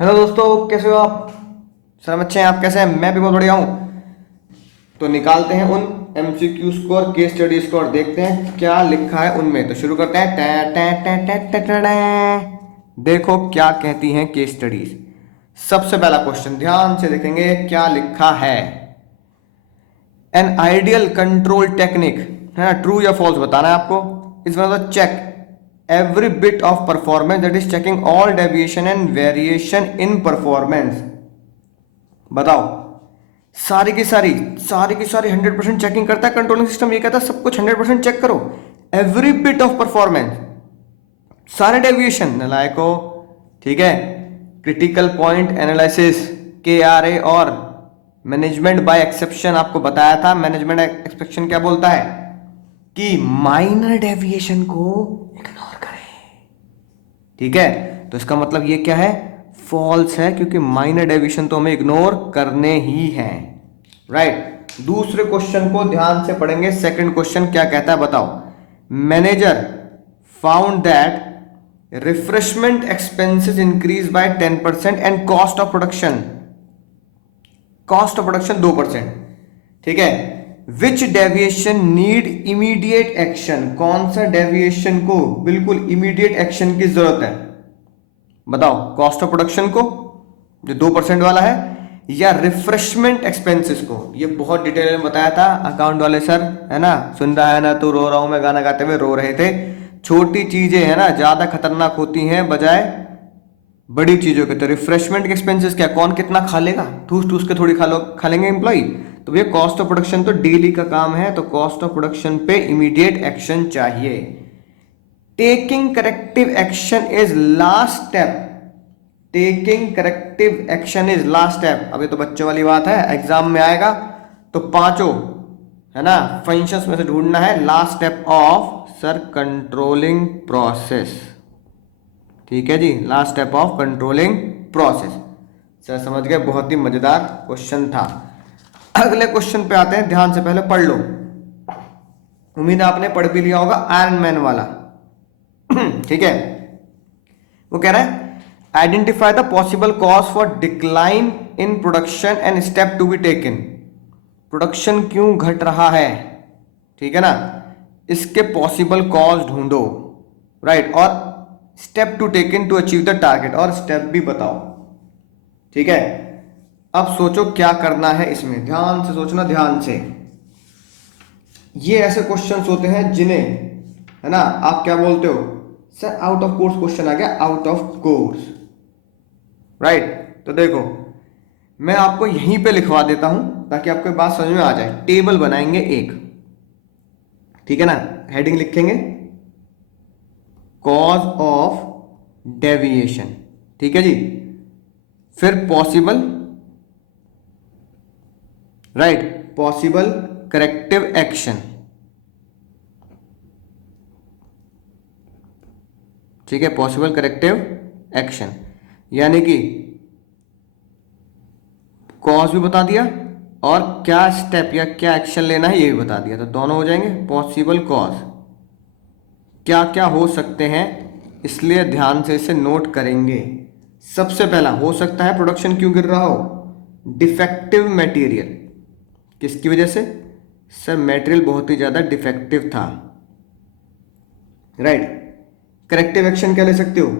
Hello दोस्तों, कैसे हो आप? सर अच्छे हैं, आप कैसे हैं? मैं भी बहुत बढ़िया हूँ। तो निकालते हैं उन MCQ score, case study score, देखते हैं क्या लिखा है उनमें। तो शुरू करते हैं। टै टै टै टै टै टै टै। देखो क्या कहती हैं केस स्टडीज। सबसे पहला क्वेश्चन ध्यान से देखेंगे क्या लिखा है। एन आइडियल कंट्रोल टेक्निक, है ना, ट्रू या फॉल्स बताना है आपको। Is one of the check every bit of performance, that is checking all deviation and variation in performance। बताओ। सारी की सारी 100% चेकिंग करता है कंट्रोलिंग सिस्टम। ये कहता है सब कुछ 100% चेक करो, एवरी बिट ऑफ परफॉर्मेंस, सारे डेविएशन नलायको। ठीक है। क्रिटिकल पॉइंट एनालिसिस, KRA और मैनेजमेंट बाय एक्सेप्शन आपको बताया था। मैनेजमेंट एक्सेप्शन क्या बोलता है कि माइनर डेविएशन को इग्नोर करें। ठीक है, तो इसका मतलब ये क्या है, फॉल्स है, क्योंकि माइनर डेविएशन तो हमें इग्नोर करने ही हैं। राइट। दूसरे क्वेश्चन को ध्यान से पढ़ेंगे। सेकंड क्वेश्चन क्या कहता है बताओ। Manager found that refreshment expenses increase by 10% and cost of production 2%। ठीक है। विच डेविएशन नीड इमीडिएट एक्शन, कौन सा डेविएशन को बिल्कुल इमीडिएट एक्शन की जरूरत है? बताओ। कॉस्ट ऑफ प्रोडक्शन को, जो 2% वाला है, या रिफ्रेशमेंट एक्सपेंसेस को? ये बहुत डिटेल में बताया था अकाउंट वाले सर, है ना। सुन रहा है ना तू, रो रहा हूं मैं, गाना गाते हुए रो रहे थे। छोटी चीजें है ना ज्यादा खतरनाक होती हैं बजाय बड़ी चीजों के। तो रिफ्रेशमेंट के एक्सपेंसेस क्या, कौन कितना खा लेगा? ठूस ठूस के थोड़ी खा लेंगे एम्प्लॉय। तो भैया कॉस्ट ऑफ प्रोडक्शन तो डेली का काम है, तो कॉस्ट ऑफ प्रोडक्शन पे इमीडिएट एक्शन चाहिए। Taking corrective action is last step, taking corrective action is last step. अभी तो बच्चों वाली बात है, एग्जाम में आएगा तो पांचों, है ना, फंक्शंस में से ढूंढना है last step of sir controlling process. ठीक है जी, last step of controlling process. Sir समझ गए, बहुत ही मजेदार क्वेश्चन था। अगले क्वेश्चन पे आते हैं, ध्यान से पहले पढ़ लो। उम्मीद आपने पढ़ भी लिया होगा आयरन मैन वाला। ठीक है। वो कह रहा है identify the possible cause for decline in production and step to be taken. Production क्यों घट रहा है, ठीक है ना, इसके पॉसिबल कॉज ढूंढो। राइट। और step to taken to achieve the target, और स्टेप भी बताओ। ठीक है। अब सोचो क्या करना है इसमें, ध्यान से सोचना, ध्यान से। ये ऐसे क्वेश्चंस होते हैं जिन्हें, है ना, आप क्या बोलते हो sir, out of course question आ गया, आउट ऑफ कोर्स। राइट। तो देखो मैं आपको यहीं पे लिखवा देता हूं ताकि आपको बात समझ में आ जाए। टेबल बनाएंगे एक, ठीक है ना, हेडिंग लिखेंगे कॉज ऑफ डेविएशन। ठीक है जी। फिर possible, right, possible corrective action. ठीक है, पॉसिबल करेक्टिव एक्शन, यानी कि कॉज भी बता दिया और क्या स्टेप या क्या एक्शन लेना है ये भी बता दिया। तो दोनों हो जाएंगे। पॉसिबल कॉज क्या क्या हो सकते हैं, इसलिए ध्यान से इसे नोट करेंगे। सबसे पहला हो सकता है प्रोडक्शन क्यों गिर रहा हो, डिफेक्टिव मटेरियल। किसकी वजह से सर? मटेरियल बहुत ही ज़्यादा डिफेक्टिव था। राइट। करेक्टिव एक्शन क्या ले सकते हो?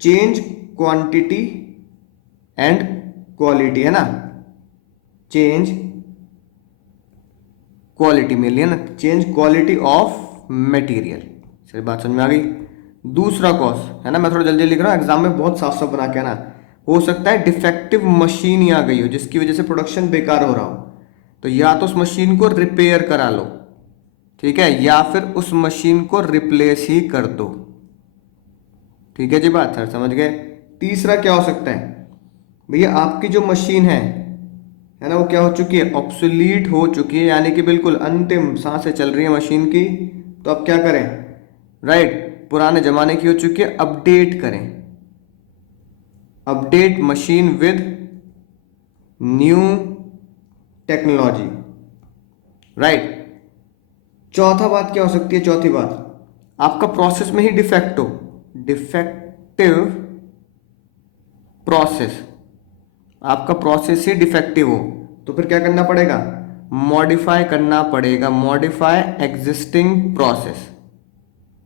चेंज क्वांटिटी एंड क्वालिटी, है ना, चेंज क्वालिटी में लिया ना, change quality of material. Sir बात समझ में आ गई। दूसरा कॉज, है ना, मैं थोड़ा जल्दी लिख रहा हूँ, एग्जाम में बहुत साफ साफ बना के आना। हो सकता है डिफेक्टिव मशीन ही आ गई हो जिसकी वजह से प्रोडक्शन बेकार हो रहा हो, तो या तो उस मशीन को रिपेयर करा लो, ठीक है, या फिर उस मशीन को रिप्लेस ही कर दो। ठीक है जी, बात सर समझ गए। तीसरा क्या हो सकता है भैया, आपकी जो मशीन है ना, वो क्या हो चुकी है, ऑब्सोलीट हो चुकी है, यानी कि बिल्कुल अंतिम सांसें चल रही है मशीन की। तो अब क्या करें? राइट, पुराने जमाने की हो चुकी है, अपडेट करें, update machine with new technology. Right. चौथा बात क्या हो सकती है? चौथी बात, आपका प्रोसेस में ही डिफेक्ट हो, डिफेक्टिव प्रोसेस, आपका प्रोसेस ही डिफेक्टिव हो तो फिर क्या करना पड़ेगा, मॉडिफाई करना पड़ेगा, मॉडिफाई एग्जिस्टिंग प्रोसेस,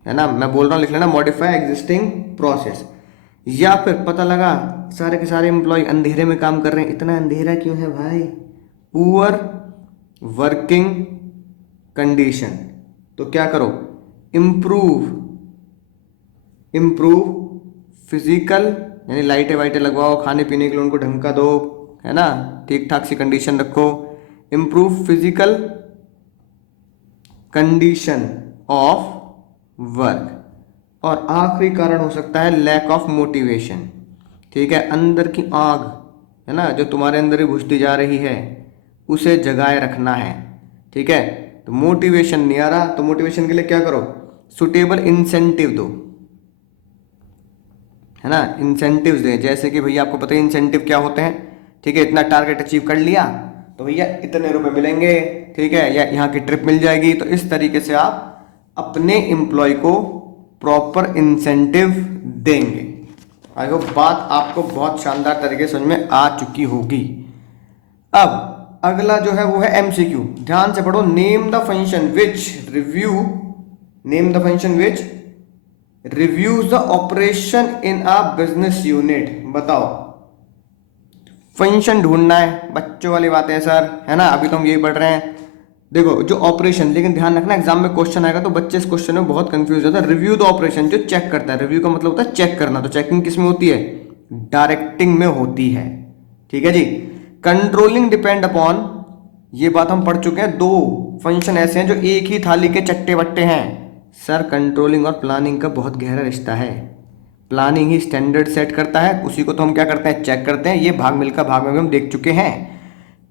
है ना, मैं बोल रहा हूँ लिख लेना, मॉडिफाई एग्जिस्टिंग प्रोसेस। या फिर पता लगा सारे के सारे एम्प्लॉय अंधेरे में काम कर रहे हैं, इतना अंधेरा क्यों है भाई, पुअर वर्किंग कंडीशन, तो क्या करो, इम्प्रूव फिजिकल, यानी लाइटें वाइटें लगवाओ, खाने पीने के लिए उनको ढंग का दो, है ना, ठीक ठाक सी कंडीशन रखो, improve physical condition of work. और आखिरी कारण हो सकता है लैक ऑफ मोटिवेशन, ठीक है, अंदर की आग, है ना, जो तुम्हारे अंदर ही घुसती जा रही है उसे जगाए रखना है, ठीक है। तो मोटिवेशन नहीं आ रहा तो मोटिवेशन के लिए क्या करो, सुटेबल इंसेंटिव दो, है ना, इंसेंटिव्स दें, जैसे कि भैया आपको पता है इंसेंटिव क्या होते हैं, ठीक है, इतना टारगेट अचीव कर लिया तो भैया इतने रुपए मिलेंगे, ठीक है, या यहाँ की ट्रिप मिल जाएगी। तो इस तरीके से आप अपने एम्प्लॉय को प्रॉपर इंसेंटिव देंगे। आई होप बात आपको बहुत शानदार तरीके से समझ में आ चुकी होगी। अब अगला जो है वो है एमसीक्यू, ध्यान से पढ़ो। Name the function which reviews the operation in a business unit. बताओ, फंक्शन ढूंढना है, बच्चों वाली बात है सर, है ना, अभी तो हम यही पढ़ रहे हैं। देखो जो ऑपरेशन, लेकिन ध्यान रखना एग्जाम में क्वेश्चन आएगा तो बच्चे इस क्वेश्चन में बहुत कंफ्यूज होता है। रिव्यू द ऑपरेशन, जो चेक करता है, रिव्यू का मतलब होता है चेक करना, तो चेकिंग किस में होती है, डायरेक्टिंग में होती है, ठीक है जी। कंट्रोलिंग डिपेंड अपॉन, ये बात हम पढ़ चुके हैं, दो फंक्शन ऐसे हैं जो एक ही थाली के चट्टे बट्टे हैं। सर कंट्रोलिंग और प्लानिंग का बहुत गहरा रिश्ता है, प्लानिंग ही स्टैंडर्ड सेट करता है, उसी को तो हम क्या करते हैं, चेक करते हैं। ये भाग मिल्खा भाग में भी हम देख चुके हैं।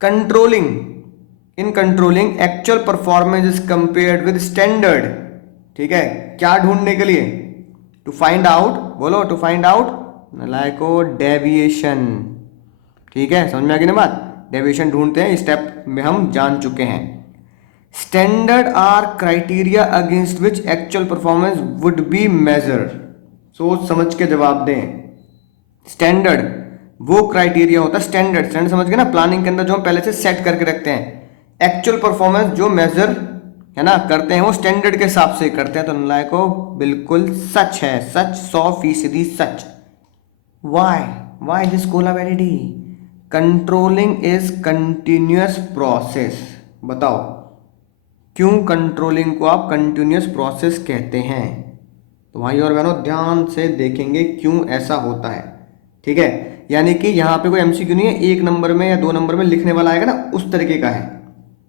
Controlling, in controlling actual performance is compared with standard, ठीक है, क्या ढूंढने के लिए, टू फाइंड आउट, बोलो, टू फाइंड आउट लाइको डेविएशन, ठीक है, समझ में आ गई ना बात, डेविएशन ढूंढते हैं, स्टेप में हम जान चुके हैं। Standard are criteria against which actual performance would be measured. सोच समझ के जवाब दें। स्टैंडर्ड वो क्राइटेरिया होता है, स्टैंडर्ड समझ गए ना, प्लानिंग के अंदर जो हम पहले से सेट करके रखते हैं। एक्चुअल परफॉर्मेंस जो मेजर, है ना, करते हैं वो स्टैंडर्ड के हिसाब से करते हैं। तो नालायको बिल्कुल सच है, सच 100% सच। वाई दिस कोला वैलिडी, कंट्रोलिंग इज कंटिन्यूअस प्रोसेस। बताओ क्यों कंट्रोलिंग को आप कंटिन्यूअस प्रोसेस कहते हैं। तो भाई और बहनों ध्यान से देखेंगे क्यों ऐसा होता है, ठीक है। यानी कि यहाँ पे कोई एमसीक्यू नहीं है, एक नंबर में या दो नंबर में लिखने वाला आएगा ना, उस तरीके का है,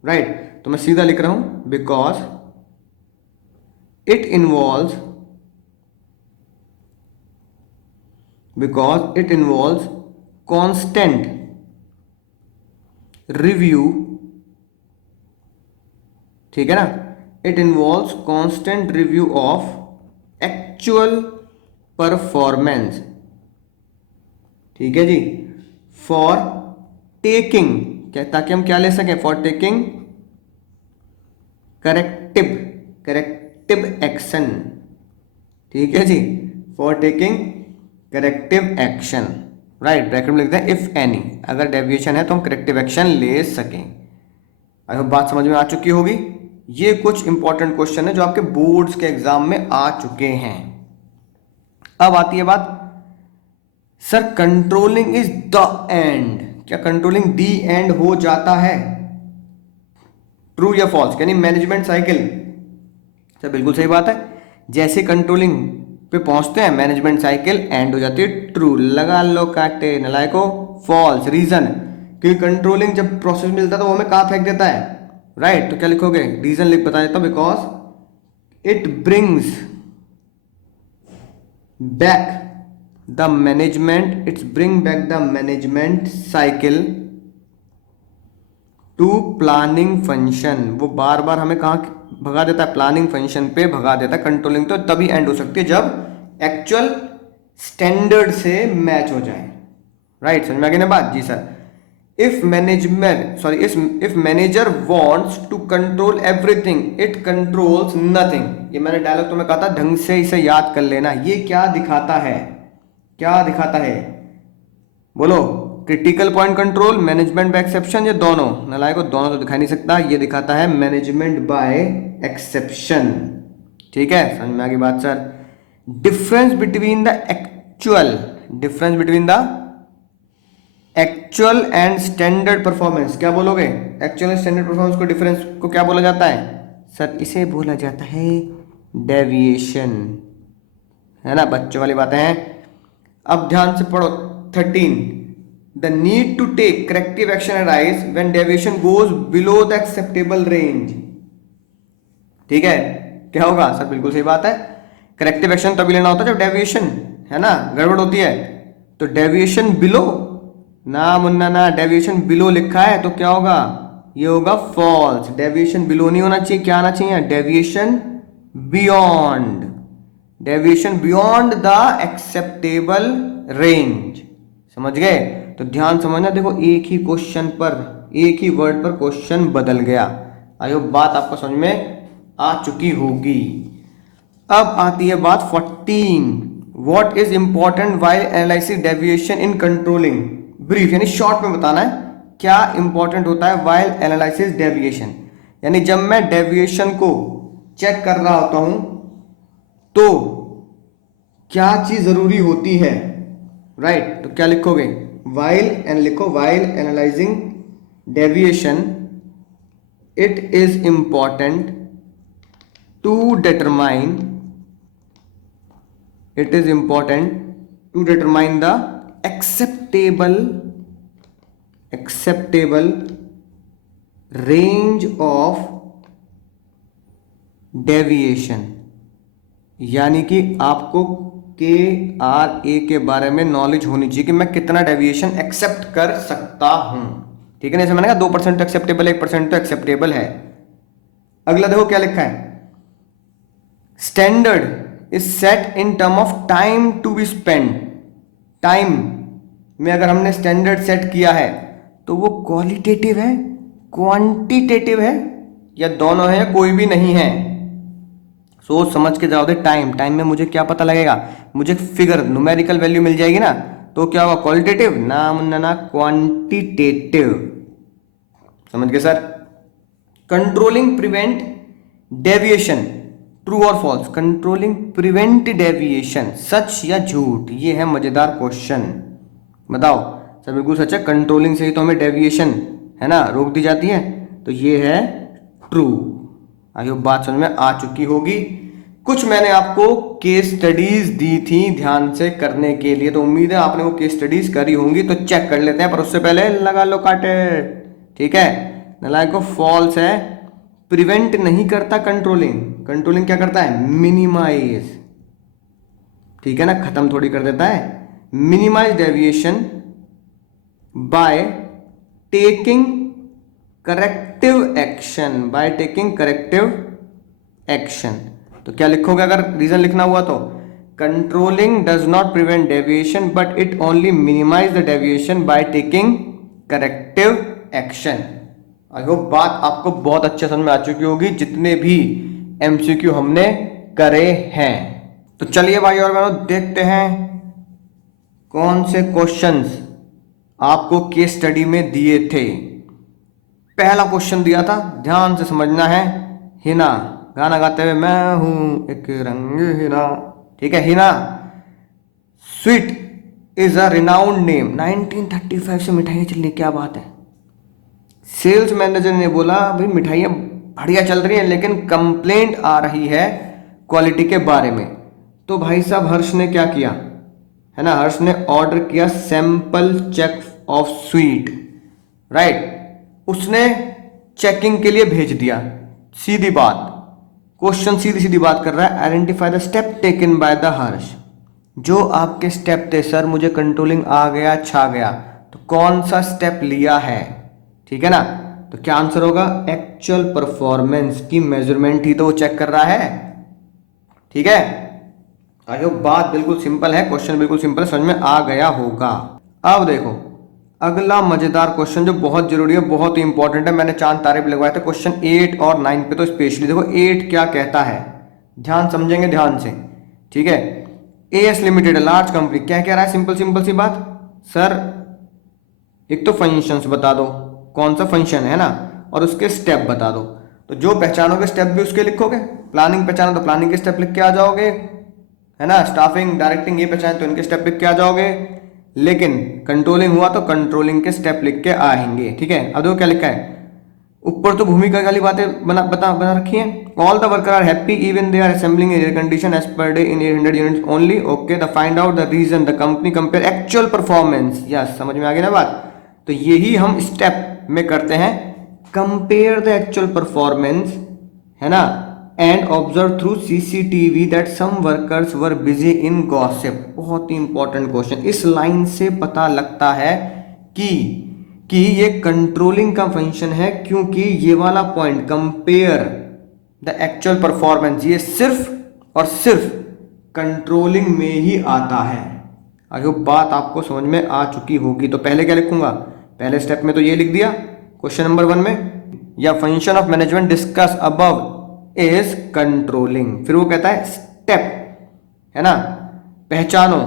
राइट। तो मैं सीधा लिख रहा हूं, because it involves constant review, ठीक है ना, it involves constant review of actual performance, ठीक है जी, फॉर टेकिंग, क्या, ताकि हम क्या ले सकें, फॉर टेकिंग करेक्टिव एक्शन, ठीक है जी, for taking corrective action, right. Bracket में लिखते हैं इफ एनी, अगर डेविएशन है तो हम करेक्टिव एक्शन ले सकें। आई होप बात समझ में आ चुकी होगी। ये कुछ इंपॉर्टेंट क्वेश्चन है जो आपके बोर्ड्स के एग्जाम में आ चुके हैं। अब आती है बात, sir controlling is the end, क्या कंट्रोलिंग दी एंड हो जाता है, ट्रू या फॉल्स, यानी मैनेजमेंट साइकिल। सर बिल्कुल सही बात है, जैसे कंट्रोलिंग पे पहुंचते हैं मैनेजमेंट साइकिल एंड हो जाती है, ट्रू, लगा लो काटे नलायको। फॉल्स, रीजन, क्योंकि कंट्रोलिंग जब प्रोसेस मिलता है तो वो हमें कहाँ फेंक देता है, राइट। तो क्या लिखोगे, रीजन लिख बता देता हूं, because it brings back the management, it's bring back the management cycle to planning function. वो बार बार हमें कहाँ भगा देता है, प्लानिंग फंक्शन पे भगा देता है। कंट्रोलिंग तो तभी एंड हो सकती है जब एक्चुअल स्टैंडर्ड से मैच हो जाए, राइट। समझ में आ गई ना बात, जी sir. If manager wants to control everything it controls nothing. ये मैंने डायलॉग तुम्हें कहा था, ढंग से इसे याद कर लेना। ये क्या दिखाता है, क्या दिखाता है, बोलो, critical point control, management by exception, या दोनों? नालायक दोनों तो दिखाई नहीं सकता, ये दिखाता है मैनेजमेंट बाय एक्सेप्शन। ठीक है, समझ में आ गई बात sir? Difference between the actual and standard performance, क्या बोलोगे? एक्चुअल एंड स्टैंडर्ड परफॉर्मेंस को डिफरेंस को क्या बोला जाता है सर? इसे बोला जाता है डेविएशन, है ना? बच्चों वाली बातें हैं। अब ध्यान से पढ़ो 13, the need to take corrective action arise when deviation goes below the acceptable range. ठीक है, क्या होगा सर? बिल्कुल सही बात है, करेक्टिव एक्शन तभी लेना होता है जब डेविएशन, है ना, गड़बड़ होती है। तो डेविएशन बिलो, ना मुन्ना ना, डेविएशन बिलो लिखा है तो क्या होगा? ये होगा फॉल्स। डेविएशन बिलो नहीं होना चाहिए, क्या आना चाहिए? Deviation beyond, deviation beyond the acceptable range. समझ गए? तो ध्यान समझना, देखो एक ही क्वेश्चन पर, एक ही वर्ड पर क्वेश्चन बदल गया। आई होप बात आपको समझ में आ चुकी होगी। अब आती है बात 14, what is important while analysis deviation in controlling. Brief यानी शॉर्ट में बताना है क्या इंपॉर्टेंट होता है व्हाइल एनालाइसिस डेविएशन, यानी जब मैं डेविएशन को चेक कर रहा होता हूं तो क्या चीज जरूरी होती है, राइट? तो क्या लिखोगे? व्हाइल एंड लिखो, while analysing deviation it is important to determine, it is important to determine the acceptable range of deviation। यानी कि आपको के आर ए के बारे में नॉलेज होनी चाहिए कि मैं कितना डेविएशन एक्सेप्ट कर सकता हूं। ठीक है ना? जैसे मैंने कहा 2% तो एक्सेप्टेबल, 1% तो एक्सेप्टेबल है। अगला देखो क्या लिखा है, standard is set in term of time to be spend. Time में अगर हमने स्टैंडर्ड सेट किया है तो वो क्वालिटेटिव है, क्वांटिटेटिव है, या दोनों है, या कोई भी नहीं है? सोच समझ के जाओ। दे टाइम में मुझे क्या पता लगेगा? मुझे फिगर, न्यूमेरिकल वैल्यू मिल जाएगी ना, तो क्या होगा? क्वालिटेटिव ना क्वांटिटेटिव। समझ गए sir? Controlling prevent deviation, true और फॉल्स? कंट्रोलिंग प्रिवेंट डेविएशन, सच या झूठ? ये है मजेदार क्वेश्चन, बताओ सर। बिल्कुल सच है, कंट्रोलिंग से ही तो हमें डेविएशन, है ना, रोक दी जाती है, तो ये है ट्रू। आई होप बात समझ में आ चुकी होगी। कुछ मैंने आपको केस स्टडीज दी थी ध्यान से करने के लिए, तो उम्मीद है आपने वो केस स्टडीज करी होंगी, तो चेक कर लेते हैं, पर उससे पहले लगा लो काटे। ठीक है, नालायक को फॉल्स है, प्रिवेंट नहीं करता कंट्रोलिंग। कंट्रोलिंग क्या करता है? मिनिमाइज। ठीक है ना, खत्म थोड़ी कर देता है। Minimise deviation by taking corrective action, by taking corrective action. तो क्या लिखोगे अगर रीजन लिखना हुआ तो? Controlling does not prevent deviation but it only minimise the deviation by taking corrective action. I hope बात आपको बहुत अच्छे समझ में आ चुकी होगी, जितने भी एमसीक्यू हमने करे हैं। तो चलिए भाई और बहनों, देखते हैं कौन से क्वेश्चंस आपको केस स्टडी में दिए थे। पहला क्वेश्चन दिया था, ध्यान से समझना है, हिना गाना गाते हुए, मैं हूं एक रंग हिना। ठीक है, Hina sweet is a renowned name. 1935 से मिठाइयाँ चल रही, क्या बात है। सेल्स मैनेजर ने बोला भाई मिठाइयाँ बढ़िया चल रही हैं, लेकिन कंप्लेंट आ रही है क्वालिटी के बारे में। तो भाई साहब हर्ष ने क्या किया, है ना, हर्ष ने ऑर्डर किया sample check of sweet, right. उसने चेकिंग के लिए भेज दिया। सीधी बात, क्वेश्चन सीधी सीधी बात कर रहा है, identify the step taken by the Harsh. जो आपके स्टेप थे सर, मुझे कंट्रोलिंग आ गया, छा गया, तो कौन सा स्टेप लिया है? ठीक है ना, तो क्या आंसर होगा? एक्चुअल परफॉर्मेंस की मेजरमेंट ही तो वो चेक कर रहा है। ठीक है, आई होप बात बिल्कुल सिंपल है, क्वेश्चन बिल्कुल सिंपल है, समझ में आ गया होगा। अब देखो अगला मजेदार क्वेश्चन जो बहुत जरूरी है, बहुत ही इंपॉर्टेंट है, मैंने चांद तारे पे लगवाए थे क्वेश्चन 8 और 9 पे, तो स्पेशली देखो 8 क्या कहता है, ध्यान समझेंगे ध्यान से। ठीक है, एएस लिमिटेड लार्ज कंपनी, क्या कह रहा है? सिंपल सिंपल सी बात, सर एक तो फंक्शंस बता दो, कौन सा फंक्शन है ना, और उसके स्टेप बता दो। तो जो पहचानोगे स्टेप भी उसके लिखोगे। प्लानिंग पहचानो तो प्लानिंग के स्टेप लिख के आ जाओगे, है ना। स्टाफिंग डायरेक्टिंग ये पहचाने तो इनके स्टेप लिख के आ जाओगे। लेकिन कंट्रोलिंग हुआ तो कंट्रोलिंग के स्टेप लिख के आएंगे, ठीक है। अब देखो क्या लिखा है ऊपर, तो भूमिका वाली बातें बना रखी हैं। All the worker are happy even they are assembling air condition as per day in 800 units only. Okay, the find out the reason the company compare actual performance. Yes, समझ में आ गई ना बात। तो यही हम स्टेप में करते हैं, कंपेयर द एक्चुअल परफॉर्मेंस, है ना, and observe through CCTV that some workers were busy in gossip. बहुत ही इंपॉर्टेंट क्वेश्चन, इस लाइन से पता लगता है कि ये कंट्रोलिंग का फंक्शन है, क्योंकि ये वाला point compare the actual performance ये सिर्फ और सिर्फ कंट्रोलिंग में ही आता है। आगे बात आपको समझ में आ चुकी होगी। तो पहले क्या लिखूंगा, पहले स्टेप में तो ये लिख दिया क्वेश्चन नंबर 1 में, या function of management discuss above is controlling. फिर वो कहता है स्टेप, है ना, पहचानो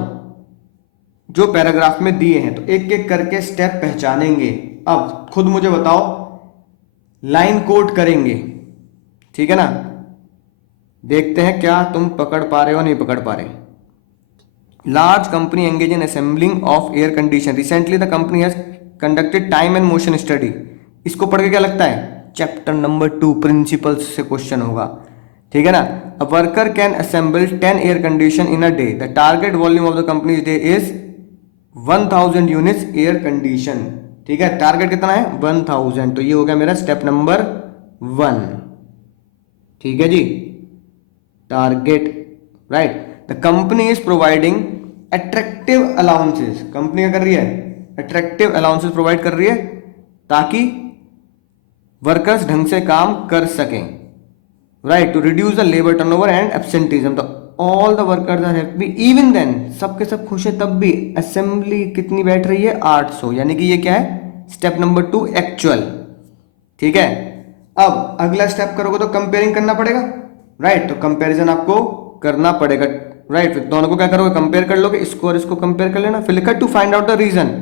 जो पैराग्राफ में दिए हैं। तो एक एक करके स्टेप पहचानेंगे। अब खुद मुझे बताओ, लाइन कोट करेंगे, ठीक है ना। देखते हैं क्या तुम पकड़ पा रहे हो नहीं पकड़ पा रहे। Large company engage in assembling of air condition recently the company has conducted time and motion study. इसको पढ़ के क्या लगता है, चैप्टर नंबर 2 प्रिंसिपल्स से क्वेश्चन होगा, ठीक है ना। A worker can assemble 10 air condition in a day. The target volume of the company day is 1000 units air condition, ठीक है। टारगेट कितना है 1000। तो ये हो गया मेरा स्टेप नंबर 1, ठीक है जी। Target, right. The company is providing attractive allowances. Company क्या कर रही है, अट्रैक्टिव अलाउंसेस प्रोवाइड कर रही है ताकि वर्कर्स ढंग से काम कर सकें, right, to reduce the labour turnover and absenteeism. तो all the workers are happy even then, सबके सब खुश है तब भी। असेंबली कितनी बैठ रही है 800, यानी कि ये क्या है स्टेप नंबर 2 एक्चुअल, ठीक है। अब अगला स्टेप करोगे तो कंपेयरिंग करना पड़ेगा, राइट। तो कंपैरिजन आपको करना पड़ेगा, राइट। फिर दोनों को क्या करोगे, कंपेयर कर लोगे, इसको और इसको कंपेयर कर लेना। फिर लिखा to find out the reason,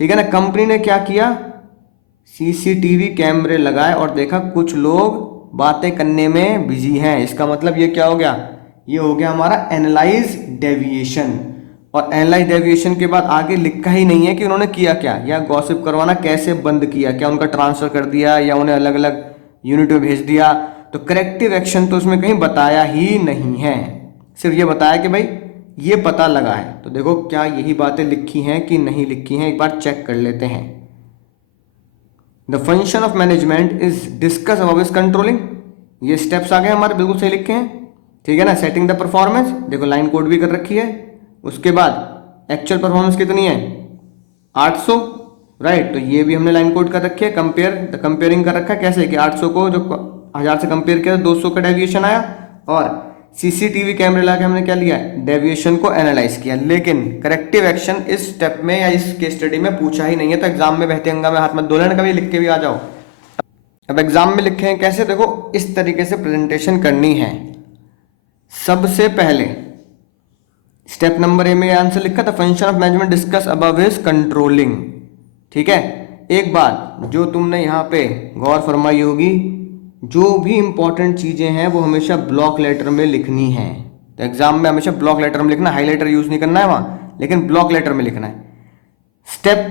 ठीक है ना। कंपनी ने क्या किया, सीसीटीवी कैमरे लगाए और देखा कुछ लोग बातें करने में बिजी हैं। इसका मतलब ये क्या हो गया, ये हो गया हमारा एनालाइज डेविएशन। और एनालाइज डेविएशन के बाद आगे लिखा ही नहीं है कि उन्होंने किया क्या, या गॉसिप करवाना कैसे बंद किया, क्या उनका ट्रांसफर कर दिया या उन्हें अलग अलग यूनिट में भेज दिया। तो करेक्टिव एक्शन तो उसमें कहीं बताया ही नहीं है, सिर्फ ये बताया कि भाई ये पता लगा है। तो देखो क्या यही बातें लिखी हैं कि नहीं लिखी हैं, एक बार चेक कर लेते हैं। The function of management is discuss about is controlling. ये स्टेप्स आ गए हमारे, बिल्कुल सही लिखे हैं, ठीक है ना। सेटिंग द परफॉर्मेंस, देखो लाइन कोड भी कर रखी है। उसके बाद एक्चुअल परफॉर्मेंस कितनी है 800, राइट। तो ये भी हमने लाइन कोड कर रखी है। कंपेयर, द कंपेयरिंग कर रखा है कैसे कि 800 को जो 1000 से कंपेयर किया 200 का डेविएशन आया, और सीसीटीवी कैमरे लगा के हमने क्या लिया, डेविएशन को एनालाइज किया। लेकिन करेक्टिव एक्शन इस स्टेप में या इस केस स्टडी में पूछा ही नहीं है। तो एग्जाम में बहते गंगा में हाथ मत धो लेना, कभी लिख के भी आ जाओ। अब एग्जाम में लिखे हैं कैसे, देखो इस तरीके से प्रेजेंटेशन करनी है। सबसे पहले स्टेप नंबर ए में आंसर लिखा था, function of management discuss above is controlling, ठीक है। एक बात जो तुमने यहाँ पे गौर फरमाई होगी, जो भी इंपॉर्टेंट चीजें हैं वो हमेशा ब्लॉक लेटर में लिखनी है। तो एग्जाम में हमेशा ब्लॉक लेटर में लिखना, हाईलाइटर यूज नहीं करना है वहां, लेकिन ब्लॉक लेटर में लिखना है। स्टेप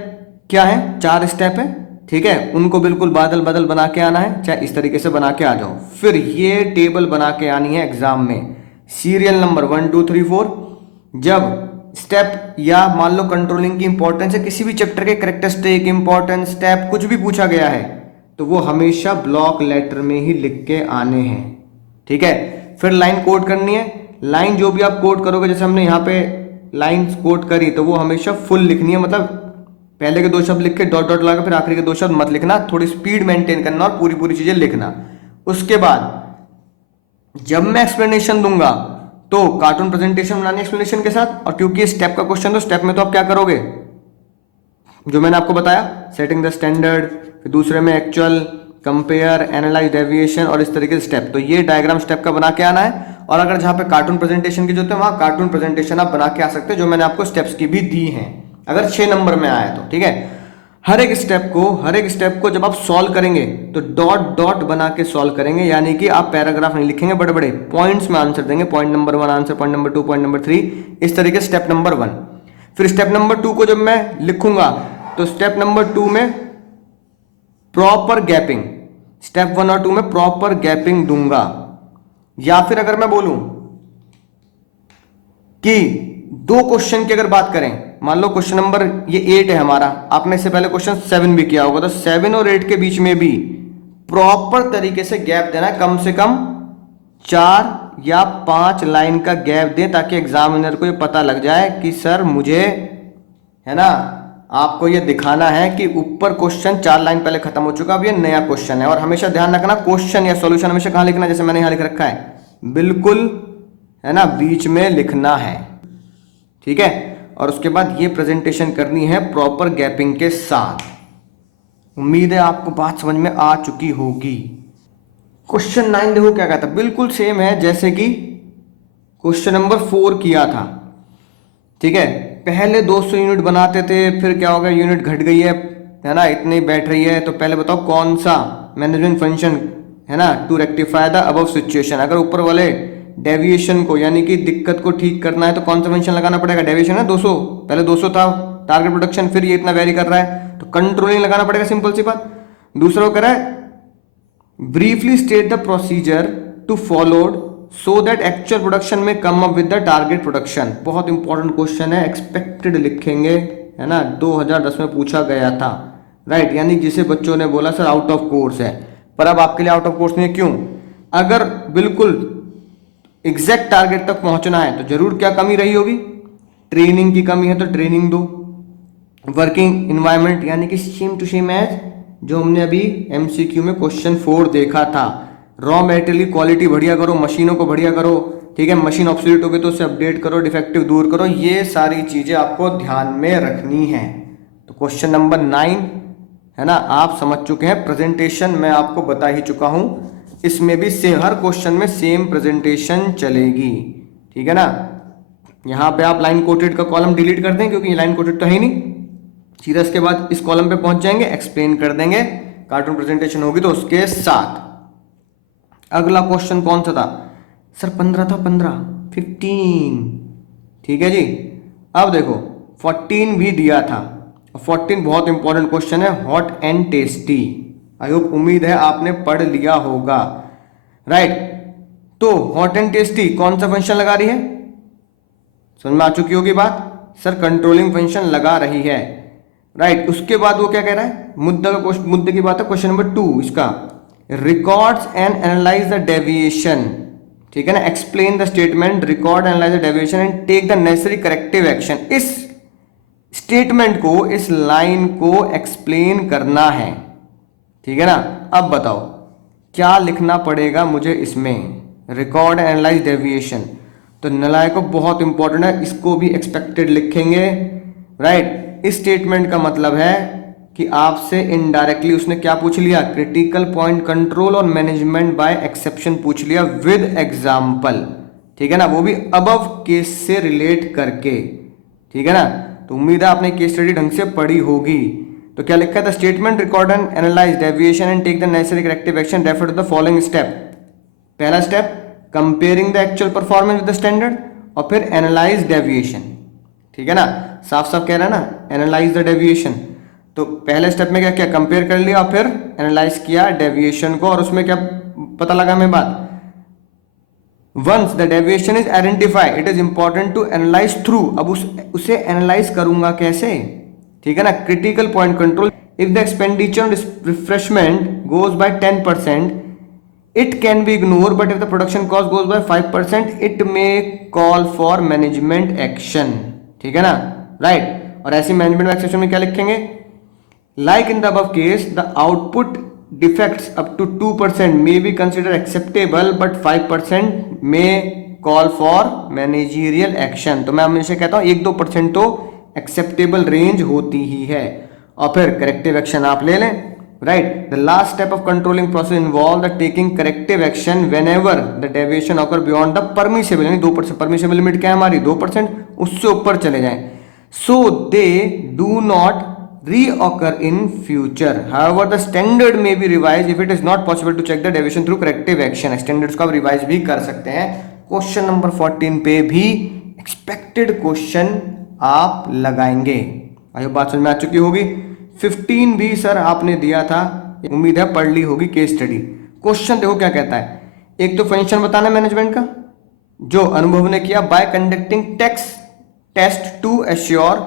क्या है, 4 स्टेप है, ठीक है। उनको बिल्कुल बादल बादल बना के आना है, चाहे इस तरीके से बना के आ जाओ। फिर ये टेबल बना के आनी है एग्जाम में, सीरियल नंबर 1 2 3 4। जब स्टेप या मान लो कंट्रोलिंग की इंपॉर्टेंस है, किसी भी चैप्टर के कैरेक्टरिस्टिक, इंपॉर्टेंस, स्टेप कुछ भी पूछा गया है तो वो हमेशा ब्लॉक लेटर में ही लिख के आने हैं, ठीक है। फिर लाइन कोड करनी है। लाइन जो भी आप कोड करोगे, जैसे हमने यहाँ पे लाइन कोड करी, तो वो हमेशा फुल लिखनी है। मतलब पहले के 2 शब्द लिख के डॉट डॉट लगा, फिर आखिरी के 2 शब्द मत लिखना, थोड़ी स्पीड मेंटेन करना और पूरी पूरी चीजें लिखना। उसके बाद जब मैं एक्सप्लेनेशन दूंगा तो कार्टून प्रेजेंटेशन बनानी एक्सप्लेनेशन के साथ। और क्योंकि स्टेप का क्वेश्चन, तो स्टेप में तो आप क्या करोगे जो मैंने आपको बताया, सेटिंग द स्टैंडर्ड, फिर दूसरे में एक्चुअल, कंपेयर, एनालाइज, डेविएशन और इस तरीके से स्टेप। तो ये डायग्राम स्टेप का बना के आना है। और अगर जहां पे कार्टून प्रेजेंटेशन की जरूरत है वहां कार्टून प्रेजेंटेशन आप बना के आ सकते हैं, जो मैंने आपको स्टेप्स की भी दी हैं, अगर 6 नंबर में आया तो, ठीक है। हर एक स्टेप को जब आप सॉल्व करेंगे तो डॉट डॉट बना के सॉल्व करेंगे, यानी कि आप पैराग्राफ नहीं लिखेंगे, बड़े बड़े पॉइंट्स में आंसर देंगे। Point number 1 answer, point number 2, point number 3, इस तरीके स्टेप नंबर 1। फिर स्टेप नंबर 2 को जब मैं लिखूंगा तो स्टेप नंबर 2 में प्रॉपर गैपिंग, स्टेप 1 और 2 में प्रॉपर गैपिंग दूंगा। या फिर अगर मैं बोलूं कि दो क्वेश्चन की अगर बात करें, मान लो क्वेश्चन नंबर ये 8 है हमारा, आपने इससे पहले क्वेश्चन 7 भी किया होगा, तो 7 और 8 के बीच में भी प्रॉपर तरीके से गैप देना है, कम से कम 4 या 5 लाइन का गैप दें, ताकि एग्जामिनर को ये पता लग जाए कि सर मुझे, है ना, आपको ये दिखाना है कि ऊपर क्वेश्चन 4 लाइन पहले खत्म हो चुका, अब ये नया क्वेश्चन है। और हमेशा ध्यान रखना, क्वेश्चन या सॉल्यूशन हमेशा कहां लिखना है, जैसे मैंने यहां लिख रखा है, बिल्कुल, है ना, बीच में लिखना है, ठीक है। और उसके बाद ये प्रेजेंटेशन करनी है प्रॉपर गैपिंग के साथ। उम्मीद है आपको बात समझ में आ चुकी होगी। क्वेश्चन 9 देखो क्या कहता है, बिल्कुल सेम है जैसे कि क्वेश्चन नंबर 4 किया था, ठीक है। पहले 200 यूनिट बनाते थे, फिर क्या हो गया, यूनिट घट गई है ना, इतनी बैठ रही है, तो पहले बताओ कौन सा मैनेजमेंट फंक्शन, है ना, to rectify the above situation. अगर ऊपर वाले डेविएशन को, यानी कि दिक्कत को ठीक करना है, तो कौन सा फंक्शन लगाना पड़ेगा, डेविएशन है 200, पहले 200 था टारगेट प्रोडक्शन, फिर ये इतना वेरी कर रहा है, तो कंट्रोलिंग लगाना पड़ेगा, सिंपल सी बात। दूसरा वो कह रहा है briefly state the procedure to followed so that actual production में come up with the target production. बहुत इंपॉर्टेंट क्वेश्चन है, एक्सपेक्टेड लिखेंगे, है ना, 2010 में पूछा गया था, राइट। यानी जिसे बच्चों ने बोला सर आउट ऑफ कोर्स है, पर अब आपके लिए आउट ऑफ कोर्स नहीं है, क्यों? अगर बिल्कुल एग्जैक्ट टारगेट तक पहुंचना है तो जरूर क्या कमी रही होगी, ट्रेनिंग की कमी है तो ट्रेनिंग दो। वर्किंग इन्वायरमेंट, यानी कि सेम टू सेम एज जो हमने अभी एमसीक्यू में क्वेश्चन 4 देखा था। रॉ मटेरियल की क्वालिटी बढ़िया करो, मशीनों को बढ़िया करो, ठीक है, मशीन ऑब्सोलीट हो गई तो उसे अपडेट करो, डिफेक्टिव दूर करो, ये सारी चीजें आपको ध्यान में रखनी है। तो क्वेश्चन नंबर 9, है ना, आप समझ चुके हैं। प्रेजेंटेशन मैं आपको बता ही चुका हूं, इसमें भी सेम, हर क्वेश्चन में सेम प्रेजेंटेशन चलेगी, ठीक है ना। यहां पे आप लाइन कोटेड का कॉलम डिलीट कर दें, क्योंकि लाइन कोटेड तो है ही नहीं, सीधा इसके बाद इस कॉलम पे पहुंच जाएंगे, एक्सप्लेन कर देंगे, कार्टून प्रेजेंटेशन होगी तो उसके साथ। अगला क्वेश्चन कौन सा था सर? 15 था, 15, ठीक है जी। अब देखो 14 भी दिया था, 14 बहुत इंपॉर्टेंट क्वेश्चन है, hot and tasty. I hope, उम्मीद है आपने पढ़ लिया होगा, राइट। तो हॉट एंड टेस्टी कौन सा फंक्शन लगा रही है, समझ में आ चुकी होगी बात, सर कंट्रोलिंग फंक्शन लगा रही है, राइट। उसके बाद वो क्या कह रहा है, मुद्दे की बात है, क्वेश्चन नंबर 2 इसका, records and analyse the deviation, ठीक है ना, explain the statement, record analyse the deviation and take the necessary corrective action. इस स्टेटमेंट को, इस लाइन को एक्सप्लेन करना है, ठीक है ना। अब बताओ क्या लिखना पड़ेगा मुझे इसमें, रिकॉर्ड एनालाइज डेविएशन, तो नलायको बहुत इंपॉर्टेंट है, इसको भी एक्सपेक्टेड लिखेंगे, राइट। इस स्टेटमेंट का मतलब है कि आपसे इनडायरेक्टली उसने क्या पूछ लिया, क्रिटिकल पॉइंट कंट्रोल और मैनेजमेंट बाय एक्सेप्शन पूछ लिया विद एग्जाम्पल, ठीक है ना, वो भी अबव केस से रिलेट करके, ठीक है ना। तो उम्मीद है आपने केस स्टडी ढंग से पढ़ी होगी। तो क्या लिखा था, statement record and analyse deviation and take the necessary corrective action, refer to the following step. पहला step comparing the actual performance with the standard, और फिर एनालाइज डेविएशन, ठीक है ना, साफ साफ कह रहा है ना, एनालाइज द डेविएशन। तो पहले स्टेप में क्या किया, कंपेयर कर लिया और फिर एनालाइज किया डेविएशन को, और उसमें क्या पता लगा हमें बात, once the deviation is identify it is important to analyse through. अब उसे एनालाइज करूंगा कैसे, ठीक है ना, critical point control, if the expenditure refreshment goes by 10%, it can be ignore, but if the production cost goes by 5%, it may call for management action, ठीक है ना, राइट। और ऐसी मैनेजमेंट एक्शन में क्या लिखेंगे, like in the above case the output defects up to 2% may be consider acceptable, but 5% may call for managerial action. तो मैं हमेशा कहता हूं 1-2% तो एक्सेप्टेबल रेंज होती ही है, और फिर करेक्टिव एक्शन आप ले लें, right. The last step of controlling process involve the taking corrective action whenever the deviation occur beyond the permissible, यानी 2%, परमिसेबल लिमिट क्या है हमारी 2%, उससे ऊपर चले जाएं, so they do not reoccur in future. However, the standard may be revised if it is not possible to check the deviation through corrective action. Standards को आप रिवाइज भी कर सकते हैं. क्वेश्चन नंबर 14 पे भी एक्सपेक्टेड क्वेश्चन आप लगाएंगे. आई होप बात समझ में आ चुकी होगी. 15 भी सर आपने दिया था, उम्मीद है पढ़ ली होगी केस स्टडी. क्वेश्चन देखो क्या कहता है. एक तो फंक्शन बताना मैनेजमेंट का जो अनुभव ने किया, by conducting test to assure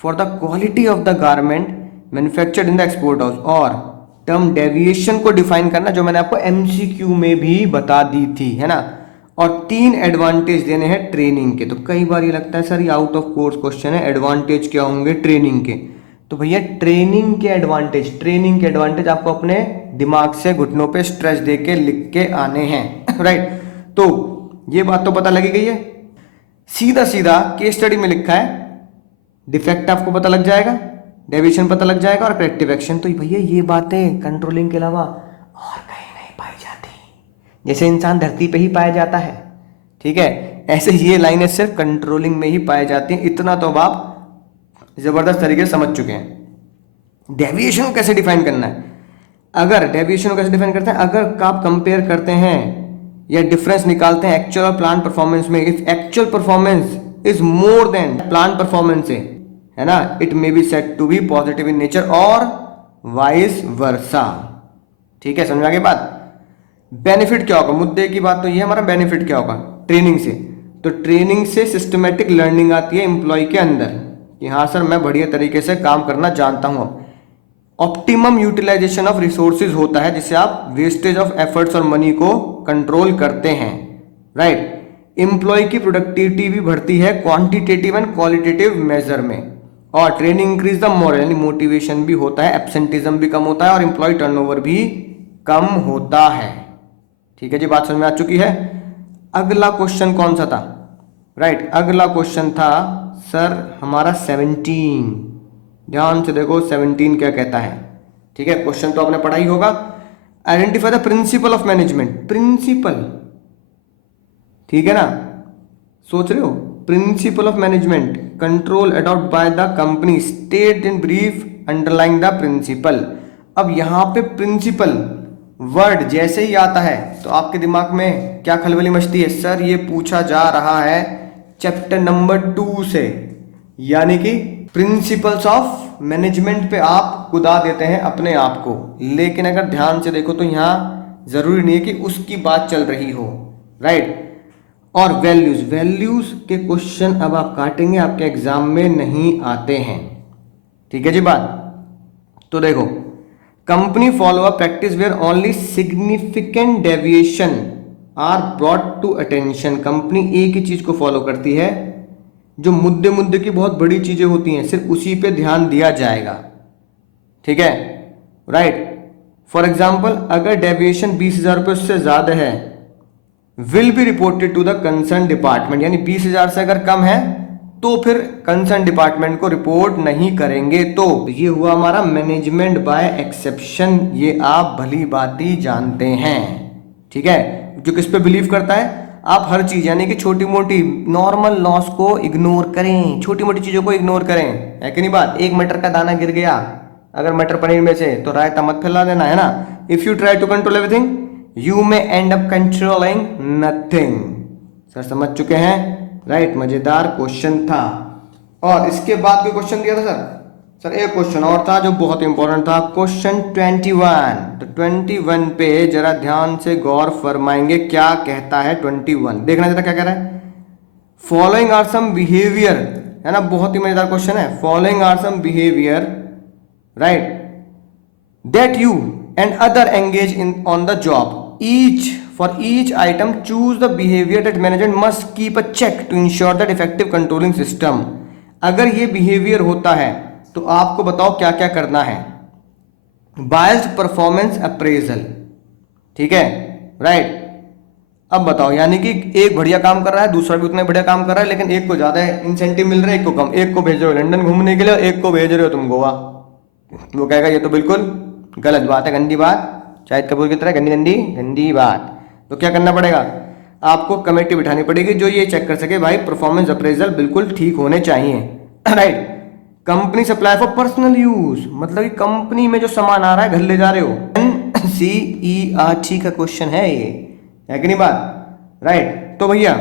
for the quality of the garment manufactured in the export house, और टर्म डेविएशन को डिफाइन करना जो मैंने आपको एमसीक्यू में भी बता दी थी, है ना. और 3 एडवांटेज देने हैं ट्रेनिंग के. तो कई बार ये लगता है सर ये आउट ऑफ कोर्स क्वेश्चन है, एडवांटेज क्या होंगे ट्रेनिंग के. तो भैया ट्रेनिंग के एडवांटेज आपको अपने दिमाग से घुटनों पे स्ट्रेस दे के लिख के आने हैं. राइट. तो ये बात तो पता लगी गई है. सीधा सीधा केस स्टडी में लिखा है डिफेक्ट आपको पता लग जाएगा, डेविएशन पता लग जाएगा और करेक्टिव एक्शन. तो भैया ये बातें कंट्रोलिंग के अलावा और कहीं नहीं पाई जाती. जैसे इंसान धरती पे ही पाया जाता है, ठीक है, ऐसे ये लाइनें सिर्फ कंट्रोलिंग में ही पाई जाती हैं. इतना तो अब आप जबरदस्त तरीके से समझ चुके हैं. डेविएशन को कैसे डिफाइन करना है. अगर डेविएशन को कैसे डिफाइन करते हैं, अगर आप कंपेयर करते हैं या डिफरेंस निकालते हैं एक्चुअल और प्लान परफॉर्मेंस में, if actual performance is more than plan performance से, है ना, it may be said to be positive in nature और वाइस वर्सा. ठीक है, समझ आ गई बात. बेनिफिट क्या होगा, मुद्दे की बात तो ये हमारा बेनिफिट क्या होगा ट्रेनिंग से. तो ट्रेनिंग से सिस्टमेटिक लर्निंग आती है एम्प्लॉय के अंदर कि हाँ सर मैं बढ़िया तरीके से काम करना जानता हूँ. ऑप्टिमम यूटिलाइजेशन ऑफ रिसोर्सेज होता है जिससे आप वेस्टेज ऑफ एफर्ट्स और मनी को कंट्रोल करते हैं. राइट. एम्प्लॉय की प्रोडक्टिविटी भी बढ़ती है क्वांटिटेटिव एंड क्वालिटेटिव मेजर में. और ट्रेनिंग इंक्रीज द मोरल, यानी मोटिवेशन भी होता है, एब्सेंटिज्म भी कम होता है और एम्प्लॉय टर्नओवर भी कम होता है. ठीक है जी, बात समझ में आ चुकी है. अगला क्वेश्चन कौन सा था. राइट. अगला क्वेश्चन था सर हमारा 17. ध्यान से देखो 17 क्या कहता है. ठीक है, क्वेश्चन तो आपने पढ़ा ही होगा. Identify the principle of management. Principle, ठीक है ना, सोच रहे हो. Principle of management control adopt by the company state in brief underlying the principle. अब यहां पे प्रिंसिपल वर्ड जैसे ही आता है तो आपके दिमाग में क्या खलबली मचती है. सर ये पूछा जा रहा है चैप्टर नंबर 2 से, यानी कि प्रिंसिपल्स ऑफ मैनेजमेंट पे आप कुदा देते हैं अपने आप को. लेकिन अगर ध्यान से देखो तो यहाँ जरूरी नहीं है कि उसकी बात चल रही हो. राइट. और वैल्यूज के क्वेश्चन अब आप काटेंगे, आपके एग्जाम में नहीं आते हैं. ठीक है जी बात. तो देखो, company follow a practice where only significant deviation are brought to attention. Company एक ही चीज को फॉलो करती है, जो मुद्दे की बहुत बड़ी चीजें होती हैं सिर्फ उसी पे ध्यान दिया जाएगा. ठीक है. राइट. फॉर एग्जाम्पल अगर डेविएशन 20,000 रुपये उससे ज्यादा है, will be reported to the concern department, यानी 20,000 से अगर कम है तो फिर कंसर्न डिपार्टमेंट को रिपोर्ट नहीं करेंगे. तो ये हुआ हमारा मैनेजमेंट बाय एक्सेप्शन. ये आप भली बाती जानते हैं. ठीक है. जो किस पे बिलीव करता है, आप हर चीज यानी कि छोटी मोटी नॉर्मल लॉस को इग्नोर करें, छोटी मोटी चीजों को इग्नोर करें. है कि नहीं बात. एक मटर का दाना गिर गया अगर मटर पनीर में से, तो रायता मत फैला देना, है ना. If you try to control everything you may end up controlling nothing. Sir समझ चुके हैं. राइट. मजेदार क्वेश्चन था. और इसके बाद कोई क्वेश्चन दिया था सर एक क्वेश्चन और था जो बहुत इंपॉर्टेंट था, क्वेश्चन 21. तो 21 पे जरा ध्यान से गौर फरमाएंगे क्या कहता है. 21 देखना जरा क्या कह रहा है. फॉलोइंग आर सम बिहेवियर, है ना, बहुत ही मजेदार क्वेश्चन है. Following are some behaviour, right, that you and other engage in on the job. For each item choose the behavior that management must keep a check to ensure that effective controlling system. अगर ये behaviour होता है तो आपको बताओ क्या क्या करना है. Biased performance appraisal. ठीक है. राइट. अब बताओ, यानी कि एक बढ़िया काम कर रहा है, दूसरा भी उतना बढ़िया काम कर रहा है, लेकिन एक को ज्यादा इंसेंटिव मिल रहा है, एक को कम. एक को भेज रहे हो लंदन घूमने के लिए, एक को भेज रहे हो तुम गोवा. वो कहेगा ये तो बिल्कुल गलत बात है, गंदी बात, शाहिद कपूर की तरह गंदी बात. तो क्या करना पड़ेगा, आपको कमेटी बिठानी पड़ेगी जो ये चेक कर सके भाई परफॉर्मेंस अप्रेजल बिल्कुल ठीक होने चाहिए. Right. Company supply for personal use, मतलब कि कंपनी में जो सामान आ रहा है घर ले जा रहे हो। NCERT का क्वेश्चन है ये, है कि नहीं बात, राइट। तो भैया